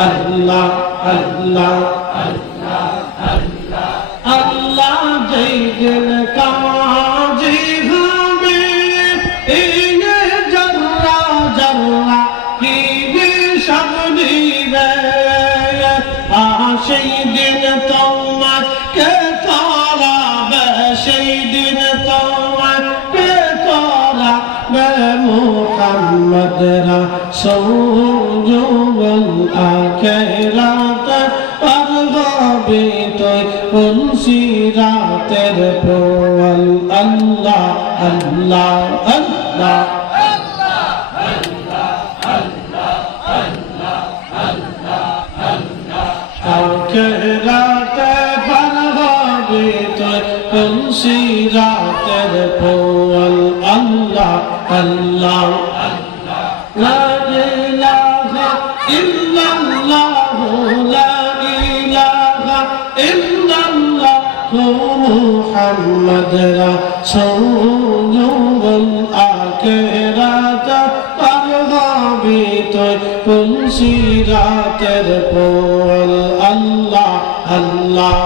আল্লাহ আল্লাহ আল্লাহ যেই দিন কাজী হবে এই জর্রা জর্রা কি সব দিবে সেই দিন তোমাকে তোলাবে সেই দিন তোমাকে তোলাবে মুহাম্মদ রাসূল আখিরাত পারবে তুই কোন সিরাতের প্রওয়াল আল্লাহ আল্লাহ আল্লাহ আখিরাতে পারবে তুই কোন সিরাতের প্রওয়াল আল্লাহ আল্লাহ লা ইলাহা ইল্লাল্লাহ লা ইলাহা ইল্লাল্লাহ মুহাম্মদ রাসূলুল আখিরাত পারবে তুই কোন সিরাতের প্রওয়াল আল্লাহ আল্লাহ